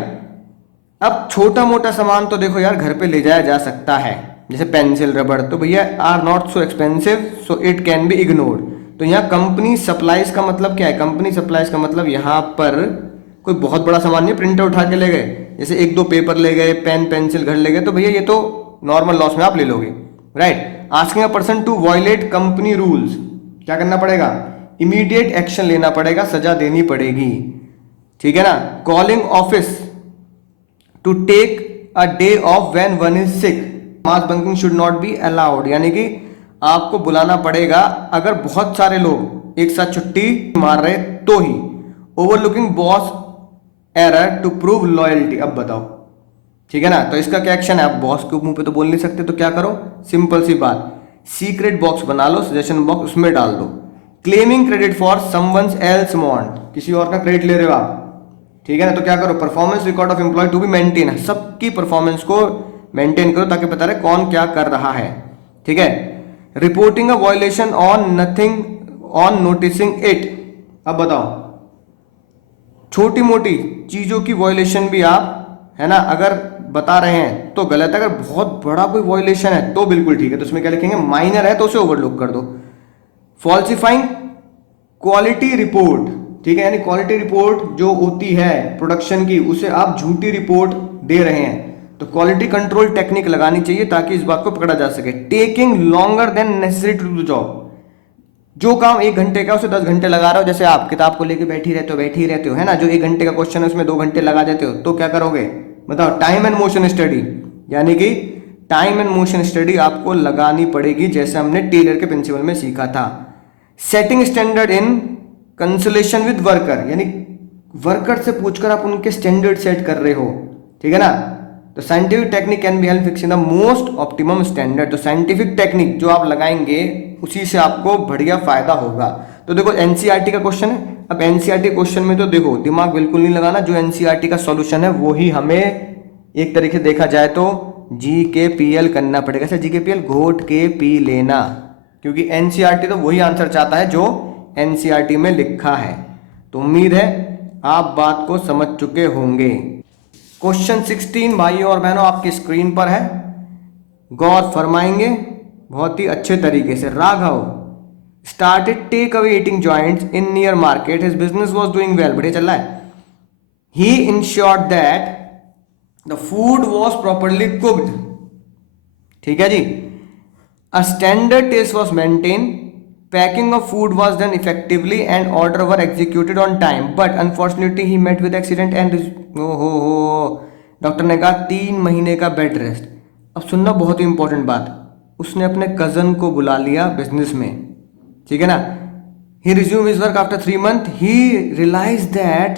अब छोटा मोटा सामान तो देखो यार घर पे ले जाया जा सकता है, जैसे पेंसिल रबड़, तो भैया are not so expensive so it can be ignored. तो यहाँ कंपनी सप्लाईज का मतलब क्या है, कंपनी सप्लाईज का मतलब यहाँ पर कोई बहुत बड़ा सामान नहीं, प्रिंटर उठा के ले गए, जैसे एक दो पेपर ले गए, पेन पेंसिल घर ले गए, तो भैया ये तो नॉर्मल लॉस में आप ले लोगे, right. Asking a person to violate company rules, क्या करना पड़ेगा, इमीडिएट एक्शन लेना पड़ेगा, सजा देनी पड़ेगी, ठीक है ना। Calling office to take a day off when one is sick, mass bunking should not be allowed, यानी कि आपको बुलाना पड़ेगा अगर बहुत सारे लोग एक साथ छुट्टी मार रहे तो ही। Overlooking boss error to prove loyalty, अब बताओ, ठीक है ना। तो इसका क्या एक्शन है, आप बॉस के मुंह पे तो बोल नहीं सकते, तो क्या करो, सिंपल सी बात, सीक्रेट बॉक्स बना लो, सजेशन बॉक्स, उसमें डाल दो। Claiming credit for someone's else want, किसी और का क्रेडिट ले रहे हो आप, ठीक है ना, तो क्या करो, performance record of employ to be maintain, सबकी परफॉर्मेंस को मेंटेन करो ताकि पता रहे कौन क्या कर रहा है, ठीक है। Reporting a violation on nothing on noticing it, अब बताओ, छोटी मोटी चीजों की वायलेशन भी आप, है ना, अगर बता रहे हैं तो गलत है, अगर बहुत बड़ा कोई वायलेशन है तो बिल्कुल ठीक है, तो उसमें क्या लिखेंगे, माइनर है तो उसे ओवरलुक कर दो। फॉल्सिफाइंग क्वालिटी रिपोर्ट, ठीक है, यानी क्वालिटी रिपोर्ट जो होती है प्रोडक्शन की, उसे आप झूठी रिपोर्ट दे रहे हैं, तो क्वालिटी कंट्रोल टेक्निक लगानी चाहिए ताकि इस बात को पकड़ा जा सके। Taking longer than necessary to do job, जो काम 1 घंटे का उसे 10 घंटे लगा रहे हो, जैसे आप किताब को लेके बैठी रहते हो, है ना, जो 1 घंटे का क्वेश्चन है उसमें 2 घंटे लगा देते हो, तो क्या करोगे बताओ, टाइम एंड मोशन स्टडी, यानी कि टाइम एंड मोशन स्टडी आपको लगानी पड़ेगी, जैसे हमने टेलर के प्रिंसिपल में सीखा था। Setting standard in consolation with worker, यानी वर्कर से पूछकर आप उनके स्टैंडर्ड सेट कर रहे हो, ठीक है ना। तो scientific technique can be help fixing the most optimum standard, तो साइंटिफिक टेक्निक जो आप लगाएंगे उसी से आपको बढ़िया फायदा होगा। तो देखो एनसीईआरटी का क्वेश्चन है, अब एनसीईआरटी क्वेश्चन में तो देखो दिमाग बिल्कुल नहीं लगाना, जो एनसीईआरटी का सॉल्यूशन है वो ही हमें एक तरीके से देखा जाए तो GKPL करना पड़ेगा, सर GKPL घोट के पी लेना, क्योंकि एनसीईआरटी तो वही आंसर चाहता है जो एनसीईआरटी में लिखा है। तो उम्मीद है आप बात को समझ चुके होंगे। क्वेश्चन 16 भाइयों और बहनों आपकी स्क्रीन पर है, गौर फरमाएंगे बहुत ही अच्छे तरीके से। Raghav started take away eating joints in near market, his business was doing well, बढ़िया चल रहा है। He ensured that the food was properly cooked, ठीक है जी, a standard taste was maintained, packing of food was done effectively and order were executed on time, but unfortunately he met with accident and हो doctor ने कहा 3 महीने का bed rest. अब सुनना बहुत ही इंपॉर्टेंट बात, उसने अपने कजन को बुला लिया बिजनेस में, ठीक है ना। He resume his work after 3 month, he realise that,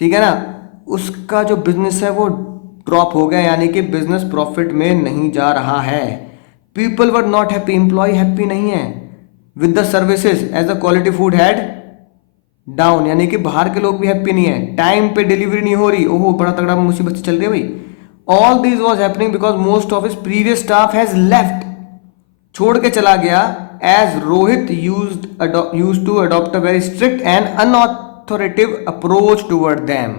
ठीक है ना, उसका जो बिजनेस है वो ड्रॉप हो गया, यानी कि बिजनेस प्रॉफिट में नहीं जा रहा है। People were not happy, employ happy नहीं है with the services as the quality food had down, यानी कि बाहर के लोग भी हैप्पी नहीं है, टाइम पे डिलीवरी नहीं हो रही, ओहो बड़ा तगड़ा मुसीबत चल रही है भाई। All this was happening because most of his previous staff has left, छोड़ के चला गया, as Rohit used to adopt a very strict and unauthoritative approach toward them.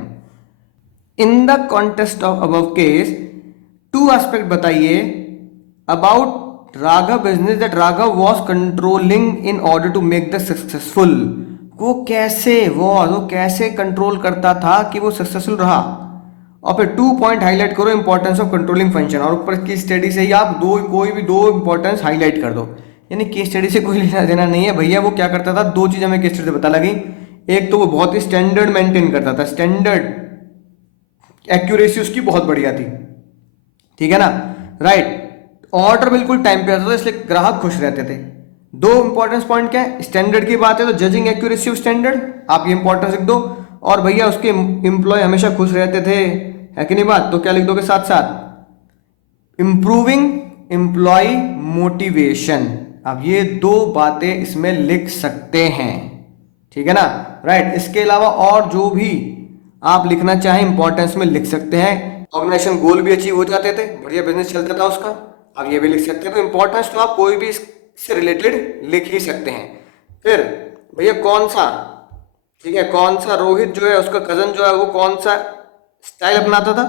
In the context of above case, 2 aspect बताइए about Raghav business that Raghav was controlling in order to make the successful. वो कैसे control करता था कि वो successful रहा। और फिर 2 पॉइंट हाईलाइट करो इंपॉर्टेंस ऑफ कंट्रोलिंग फंक्शन, और ऊपर की स्टडी से ही आप कोई भी 2 इंपॉर्टेंस हाईलाइट कर दो, यानी केस स्टडी से कोई लेना देना नहीं है भैया। वो क्या करता था, 2 चीजें हमें केस स्टडी से पता लगी, एक तो वो बहुत ही स्टैंडर्ड मेंटेन करता था, स्टैंडर्ड एक्यूरेसी उसकी बहुत बढ़िया थी, ठीक है ना, राइट। ऑर्डर बिल्कुल टाइम पे आता था, इसलिए ग्राहक खुश रहते थे। 2 इंपॉर्टेंस पॉइंट क्या है, स्टैंडर्ड की बात है तो जजिंग एक्यूरेसी ऑफ स्टैंडर्ड, आप ये इंपॉर्टेंस लिख दो, और भैया उसके एम्प्लॉय हमेशा खुश रहते थे, है कि नहीं बात, तो क्या लिख दोगे साथ साथ, इंप्रूविंग एम्प्लॉय मोटिवेशन। अब ये 2 बातें इसमें लिख सकते हैं, ठीक है ना, राइट। इसके अलावा और जो भी आप लिखना चाहें इंपॉर्टेंस में लिख सकते हैं। ऑर्गेनाइजेशन गोल भी अचीव हो जाते थे, बढ़िया बिजनेस चलता था उसका। आप ये भी लिख सकते हैं। तो इंपॉर्टेंस तो आप कोई भी इससे रिलेटेड लिख ही सकते हैं। फिर भैया कौन सा, ठीक है, कौन सा रोहित जो है उसका कजन जो है वो कौन सा स्टाइल अपनाता था,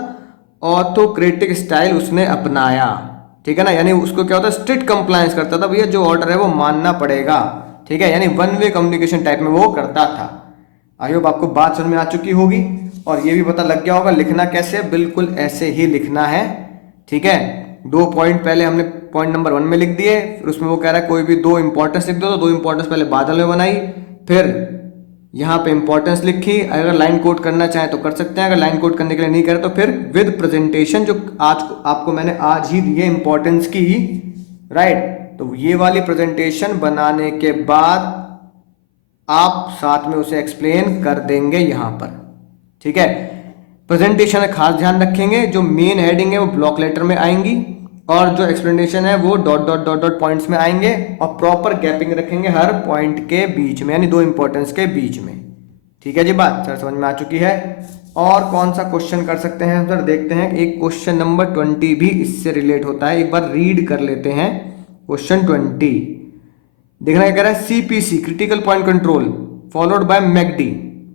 ऑर्थोक्रेटिक स्टाइल उसने अपनाया, ठीक है ना, यानी उसको क्या होता है, स्ट्रिक्ट कंप्लायंस करता था, भैया जो ऑर्डर है वो मानना पड़ेगा, ठीक है, यानी वन वे कम्युनिकेशन टाइप में वो करता था। आई होप आपको बात समझ में आ चुकी होगी और ये भी पता लग गया होगा लिखना कैसे है, बिल्कुल ऐसे ही लिखना है, ठीक है। 2 पॉइंट पहले हमने पॉइंट नंबर 1 में लिख दिए, फिर उसमें वो कह रहा है कोई भी 2 इंपॉर्टेंस लिख दो, तो 2 इंपॉर्टेंस पहले बादल में बनाई, फिर यहाँ पे इंपॉर्टेंस लिखी, अगर लाइन कोड करना चाहें तो कर सकते हैं, अगर लाइन कोड करने के लिए नहीं करें तो फिर विद प्रेजेंटेशन जो आज आपको मैंने आज ही दी है इंपॉर्टेंस की, राइट, तो ये वाली प्रेजेंटेशन बनाने के बाद आप साथ में उसे एक्सप्लेन कर देंगे यहां पर, ठीक है। प्रेजेंटेशन में खास ध्यान रखेंगे, जो मेन हेडिंग है वो ब्लॉक लेटर में आएंगी और जो एक्सप्लेनेशन है वो dot dot dot dot points में आएंगे और प्रॉपर गैपिंग रखेंगे हर पॉइंट के बीच में, यानी 2 इंपॉर्टेंस के बीच में, ठीक है जी। बात सर समझ में आ चुकी है। और कौन सा क्वेश्चन कर सकते हैं सर, देखते हैं। एक क्वेश्चन नंबर 20 भी इससे रिलेट होता है, एक बार रीड कर लेते हैं। क्वेश्चन 20 देखना क्या कह रहा है, CPC critical point control followed by McD,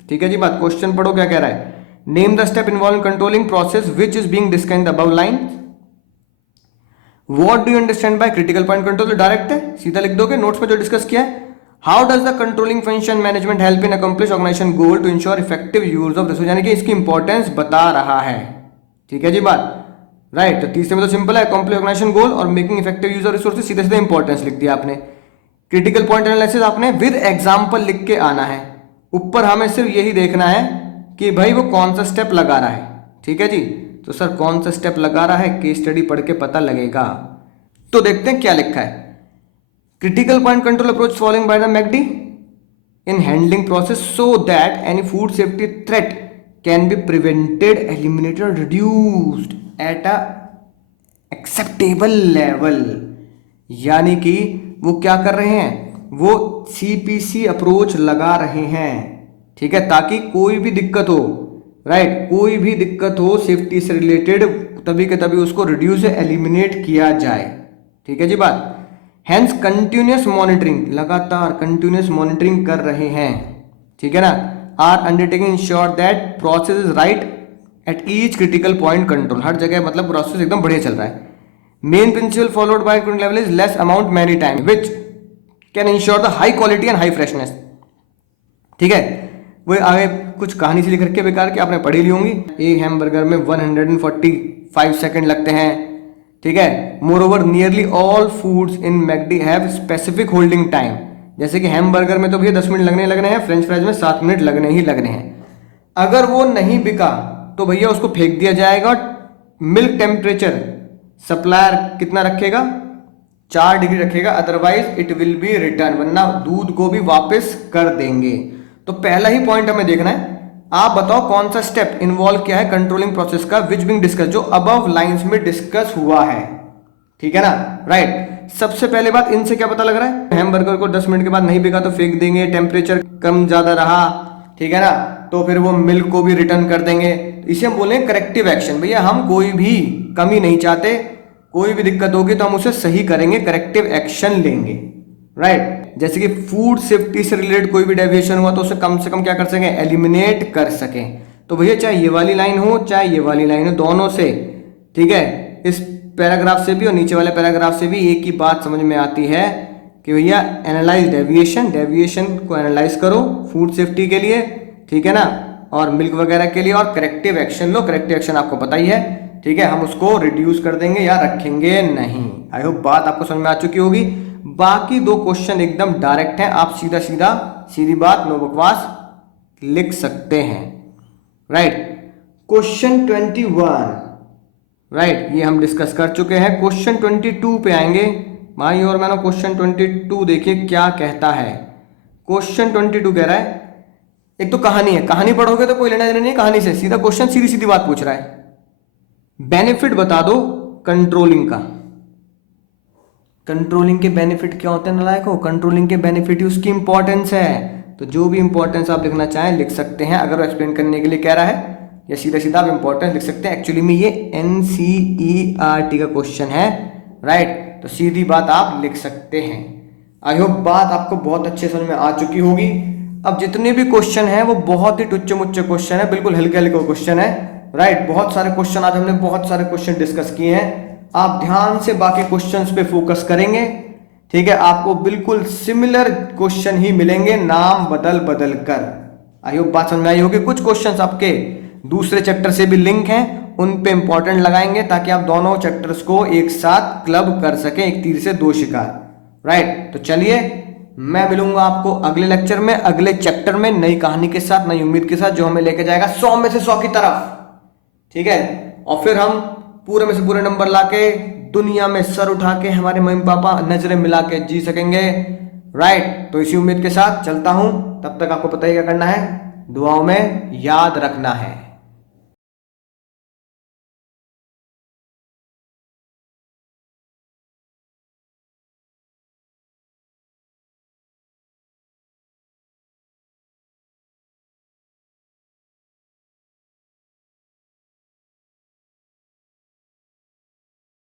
ठीक है जी। बात क्वेश्चन पढ़ो क्या कह रहा है, name the step involve in controlling process which is being described above line, what do you understand by critical point control, तो डायरेक्ट है, सीधा लिख दोगे नोट्स में जो डिस्कस किया है। How does the controlling function management help in accomplish organisation goal to ensure effective use of resource, यानी कि इसकी इंपॉर्टेंस बता रहा है, ठीक है जी। बात राइट, तो तीसरे में तो सिंपल है, अकम्प्लिश ऑर्गेनाइजेशन गोल और making effective use of resources, सीधे सीधे इंपॉर्टेंस लिख दिया आपने। क्रिटिकल पॉइंट एनालिसिस आपने विद एग्जांपल लिख के आना है, ऊपर हमें सिर्फ यही देखना है कि भाई वो कौन सा स्टेप लगा रहा है, ठीक है जी। तो सर कौन सा स्टेप लगा रहा है, केस स्टडी पढ़ के पता लगेगा। तो देखते हैं क्या लिखा है, critical point control approach following by the McD in handling process so that any food safety threat can be prevented, eliminated और reduced at a acceptable level, यानी कि वो क्या कर रहे हैं, वो सीपीसी अप्रोच लगा रहे हैं, ठीक है, ताकि कोई भी दिक्कत हो, राइट, कोई भी दिक्कत हो सेफ्टी से रिलेटेड तभी के तभी उसको रिड्यूस एलिमिनेट किया जाए, ठीक है जी। बात हैंस कंटिन्यूस मॉनिटरिंग, लगातार कंटिन्यूस मॉनिटरिंग कर रहे हैं, ठीक है ना, are undertaking ensure that process is right at each critical point control, हर जगह मतलब प्रोसेस एकदम बढ़िया चल रहा है। Main principle followed by control level is less amount many time which can ensure the high quality and high freshness, ठीक है। वो आगे कुछ कहानी से लिख रखे बेकार की आपने पढ़ी ली होंगी, एक हैमबर्गर में 145 सेकंड लगते हैं, ठीक है। More over nearly all foods in McD have specific holding time, जैसे कि हैमबर्गर में तो भैया 10 मिनट लगने हैं, फ्रेंच फ्राइज में 7 मिनट लगने ही लगने हैं। अगर वो नहीं बिका तो भैया उसको फेंक दिया जाएगा। मिल्क टेम्परेचर सप्लायर कितना रखेगा, 4 डिग्री रखेगा, otherwise it will be return, वरना दूध को भी वापस कर देंगे। तो पहला ही पॉइंट हमें देखना है, आप बताओ कौन सा स्टेप इन्वॉल्व किया है कंट्रोलिंग प्रोसेस का विच बीइंग डिस्कस, जो अबव लाइंस में डिस्कस हुआ है, ठीक है ना, राइट। सबसे पहले बात इनसे क्या पता लग रहा है, हैमबर्गर को 10 मिनट के बाद नहीं बिका तो फेंक देंगे, टेम्परेचर कम ज्यादा रहा, ठीक है ना, तो फिर वो मिल्क को भी रिटर्न कर देंगे। इसे हम बोलेंगे करेक्टिव एक्शन, भैया हम कोई भी कमी नहीं चाहते, कोई भी दिक्कत होगी तो हम उसे सही करेंगे, करेक्टिव एक्शन लेंगे, राइट। जैसे कि फूड सेफ्टी से रिलेटेड कोई भी डेविएशन हुआ तो उसे कम से कम क्या कर सकें, एलिमिनेट कर सकें। तो भैया चाहे ये वाली लाइन हो चाहे ये वाली लाइन हो, दोनों से, ठीक है, इस पैराग्राफ से भी और नीचे वाले पैराग्राफ से भी एक ही बात समझ में आती है कि भैया एनालाइज डेविएशन, डेविएशन को एनालाइज करो फूड सेफ्टी के लिए, ठीक है ना, और मिल्क वगैरह के लिए, और करेक्टिव एक्शन लो। करेक्टिव एक्शन आपको पता ही है, ठीक है, हम उसको रिड्यूस कर देंगे या रखेंगे नहीं। आई होप बात आपको समझ में आ चुकी होगी। बाकी 2 क्वेश्चन एकदम डायरेक्ट हैं, आप सीधा सीधा सीधी बात नो बकवास लिख सकते हैं, राइट। क्वेश्चन 21, राइट, ये हम डिस्कस कर चुके हैं। क्वेश्चन 22 पे आएंगे भाई और मैंने। क्वेश्चन 22 देखिए क्या कहता है। क्वेश्चन 22 कह रहा है, एक तो कहानी है, कहानी पढ़ोगे तो कोई लेना देना नहीं कहानी से, सीधा क्वेश्चन सीधी सीधी बात पूछ रहा है, बेनिफिट बता दो कंट्रोलिंग का। कंट्रोलिंग के बेनिफिट क्या होते हैं नालायक हो, कंट्रोलिंग के बेनिफिट ही उसकी इंपॉर्टेंस है। तो जो भी इंपॉर्टेंस आप लिखना चाहें लिख सकते हैं, अगर वो एक्सप्लेन करने के लिए कह रहा है, या सीधा सीधा आप इंपॉर्टेंस लिख सकते हैं। एक्चुअली में ये NCERT का क्वेश्चन है, राइट। तो सीधी बात आप लिख सकते हैं। आई होप बात आपको बहुत अच्छे समझ में आ चुकी होगी। अब जितने भी क्वेश्चन हैं वो बहुत ही टुच्चे मुच्चे क्वेश्चन है, बिल्कुल हल्के हल्के क्वेश्चन है, राइट। बहुत सारे क्वेश्चन आज हमने बहुत सारे क्वेश्चन डिस्कस किए हैं। आप ध्यान से बाकी क्वेश्चंस पे फोकस करेंगे, ठीक है, आपको बिल्कुल सिमिलर क्वेश्चन ही मिलेंगे, नाम बदल बदल कर। आई होप बात समझ में आई होगी। कुछ क्वेश्चंस आपके दूसरे चैप्टर से भी लिंक हैं, उन पे इंपॉर्टेंट लगाएंगे ताकि आप दोनों चैप्टर्स को एक साथ क्लब कर सकें, एक तीर से दो शिकार, राइट। तो चलिए मैं मिलूंगा आपको अगले लेक्चर में, अगले चैप्टर में, नई कहानी के साथ, नई उम्मीद के साथ, जो हमें लेके जाएगा 100 में से 100 की तरफ, ठीक है। और फिर हम पूरे में से पूरे नंबर लाके दुनिया में सर उठा के हमारे मम्मी पापा नजरें मिला के जी सकेंगे, राइट। तो इसी उम्मीद के साथ चलता हूं, तब तक आपको पता ही क्या करना है, दुआओं में याद रखना है।